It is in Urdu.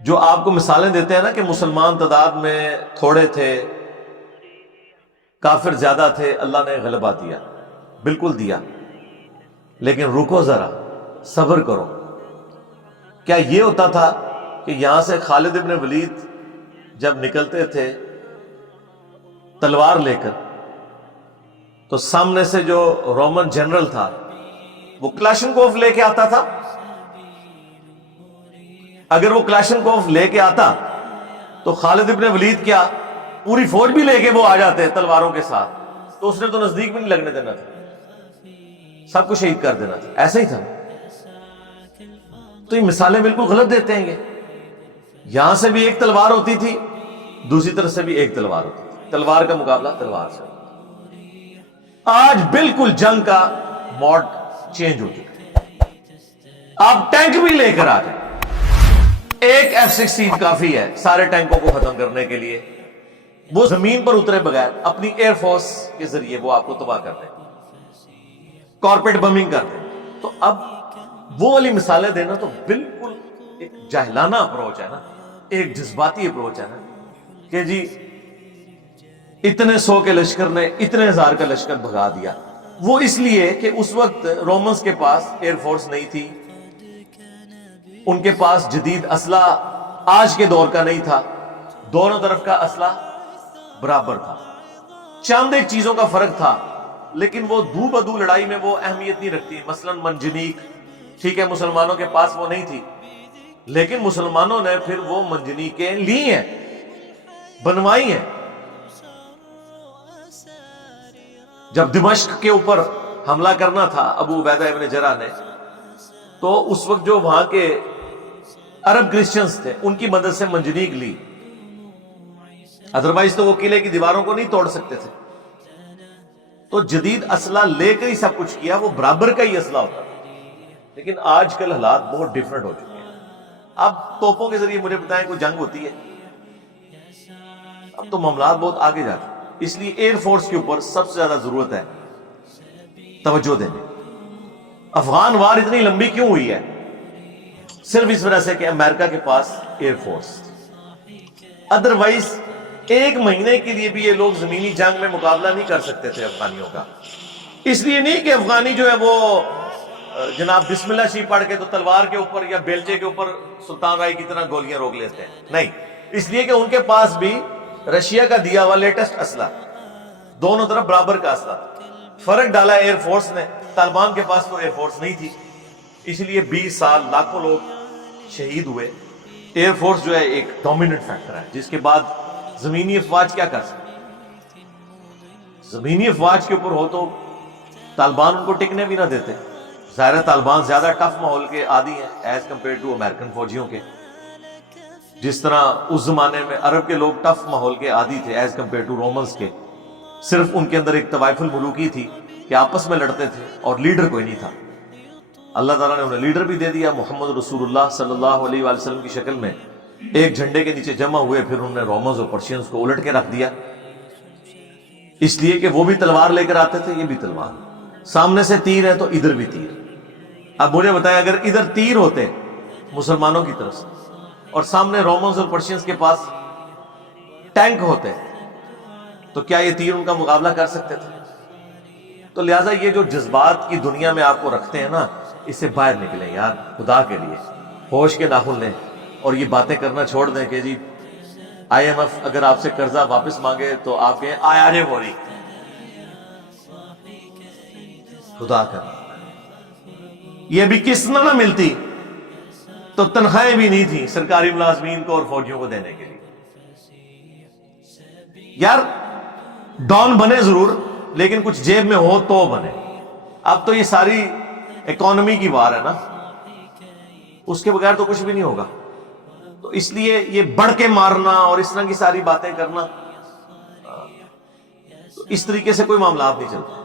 جو آپ کو مثالیں دیتے ہیں نا کہ مسلمان تعداد میں تھوڑے تھے، کافر زیادہ تھے، اللہ نے غلبہ دیا، بالکل دیا، لیکن رکو ذرا، صبر کرو۔ کیا یہ ہوتا تھا کہ یہاں سے خالد ابن ولید جب نکلتے تھے تلوار لے کر، تو سامنے سے جو رومن جنرل تھا وہ کلاشنکوف لے کے آتا تھا؟ اگر وہ کلاشنکوف لے کے آتا تو خالد ابن ولید کیا پوری فوج بھی لے کے وہ آ جاتے تلواروں کے ساتھ، تو اس نے تو نزدیک بھی نہیں لگنے دینا تھا، سب کو شہید کر دینا تھا۔ ایسا ہی تھا۔ تو یہ مثالیں بالکل غلط دیتے ہیں۔ یہ یہاں سے بھی ایک تلوار ہوتی تھی، دوسری طرف سے بھی ایک تلوار ہوتی تھی، تلوار کا مقابلہ تلوار سے۔ آج بالکل جنگ کا موڈ چینج ہو چکا ہے۔ آپ ٹینک بھی لے کر آ جائیں، ایک F-16 کافی ہے سارے ٹینکوں کو ختم کرنے کے لیے۔ وہ زمین پر اترے بغیر اپنی ایئر فورس کے ذریعے وہ آپ کو تباہ کر دیں، کارپیٹ بمنگ کر دیں۔ تو اب وہ والی مثالیں دینا تو بالکل ایک جاہلانہ اپروچ ہے نا، ایک جذباتی اپروچ ہے نا، کہ جی اتنے 100 کے لشکر نے اتنے 1000 کا لشکر بھگا دیا۔ وہ اس لیے کہ اس وقت رومنز کے پاس ایئر فورس نہیں تھی، ان کے پاس جدید اسلحہ آج کے دور کا نہیں تھا، دونوں طرف کا اسلحہ برابر تھا، چند ایک چیزوں کا فرق تھا، لیکن وہ دو بدو لڑائی میں وہ اہمیت نہیں رکھتی۔ مثلا منجنیق، ٹھیک ہے مسلمانوں کے پاس وہ نہیں تھی، لیکن مسلمانوں نے پھر وہ منجنیقیں لی ہیں، بنوائی ہیں۔ جب دمشق کے اوپر حملہ کرنا تھا ابو عبیدہ ابن جرح نے، تو اس وقت جو وہاں کے عرب کرسچنز تھے ان کی مدد سے منجنیق لی، ادروائز تو وہ قلعے کی دیواروں کو نہیں توڑ سکتے تھے۔ تو جدید اسلحہ لے کر ہی سب کچھ کیا، وہ برابر کا ہی اسلحہ ہوتا تھا۔ لیکن آج کل حالات بہت ڈیفرنٹ ہو چکے ہیں۔ اب توپوں کے ذریعے مجھے بتائیں کوئی جنگ ہوتی ہے؟ اب تو معاملات بہت آگے جا چکے۔ اس لیے ایئر فورس کے اوپر سب سے زیادہ ضرورت ہے توجہ دینے۔ افغان وار اتنی لمبی کیوں ہوئی ہے؟ صرف اس وجہ سے کہ امریکہ کے پاس ایئر فورس، ادروائز ایک مہینے کے لیے بھی یہ لوگ زمینی جنگ میں مقابلہ نہیں کر سکتے تھے افغانیوں کا۔ اس لیے نہیں کہ افغانی جو ہے وہ جناب بسم اللہ شریف پڑھ کے تو تلوار کے اوپر یا بیلچے کے اوپر سلطان رائی کی طرح گولیاں روک لیتے ہیں، نہیں، اس لیے کہ ان کے پاس بھی رشیا کا دیا ہوا لیٹسٹ اسلحہ، دونوں طرف برابر کا اسلحہ۔ فرق ڈالا ایئر فورس نے، طالبان کے پاس تو ایئر فورس نہیں تھی، اس لیے 20 سال لاکھوں لوگ شہید ہوئے۔ ایئر فورس جو ہے ایک ڈومیننٹ فیکٹر ہے، جس کے بعد زمینی افواج کیا کر سکتے؟ زمینی افواج کے اوپر ہو تو طالبان ان کو ٹکنے بھی نہ دیتے۔ ظاہر ہے طالبان زیادہ ٹف ماحول کے عادی ہیں ایز کمپیئر ٹو امریکن فوجیوں کے، جس طرح اس زمانے میں عرب کے لوگ ٹف ماحول کے عادی تھے ایز کمپیئر ٹو رومنز کے۔ صرف ان کے اندر ایک طوائف الملوکی تھی کہ آپس میں لڑتے تھے اور لیڈر کوئی نہیں تھا۔ اللہ تعالیٰ نے انہیں لیڈر بھی دے دیا، محمد رسول اللہ صلی اللہ علیہ وآلہ وسلم کی شکل میں ایک جھنڈے کے نیچے جمع ہوئے، پھر انہوں نے رومنز اور پرشینز کو الٹ کے رکھ دیا، اس لیے کہ وہ بھی تلوار لے کر آتے تھے، یہ بھی تلوار، سامنے سے تیر ہے تو ادھر بھی تیر۔ اب مجھے بتائیں اگر ادھر تیر ہوتے مسلمانوں کی طرف سے اور سامنے رومنز اور پرشینز کے پاس ٹینک ہوتے تو کیا یہ تیر ان کا مقابلہ کر سکتے تھے؟ تو لہٰذا یہ جو جذبات کی دنیا میں آپ کو رکھتے ہیں نا، اس سے باہر نکلیں یار، خدا کے لیے ہوش کے ناخن لیں اور یہ باتیں کرنا چھوڑ دیں کہ جی IMF اگر آپ سے قرضہ واپس مانگے تو آپ کہیں آیا جے بوری، خدا کا یہ بھی قسط نہ ملتی تو تنخواہیں بھی نہیں تھیں سرکاری ملازمین کو اور فوجیوں کو دینے کے لیے۔ یار ڈان بنے ضرور، لیکن کچھ جیب میں ہو تو بنے۔ اب تو یہ ساری اکانومی کی وار ہے نا، اس کے بغیر تو کچھ بھی نہیں ہوگا۔ تو اس لیے یہ بڑھ کے مارنا اور اس طرح کی ساری باتیں کرنا، تو اس طریقے سے کوئی معاملات نہیں چلتے۔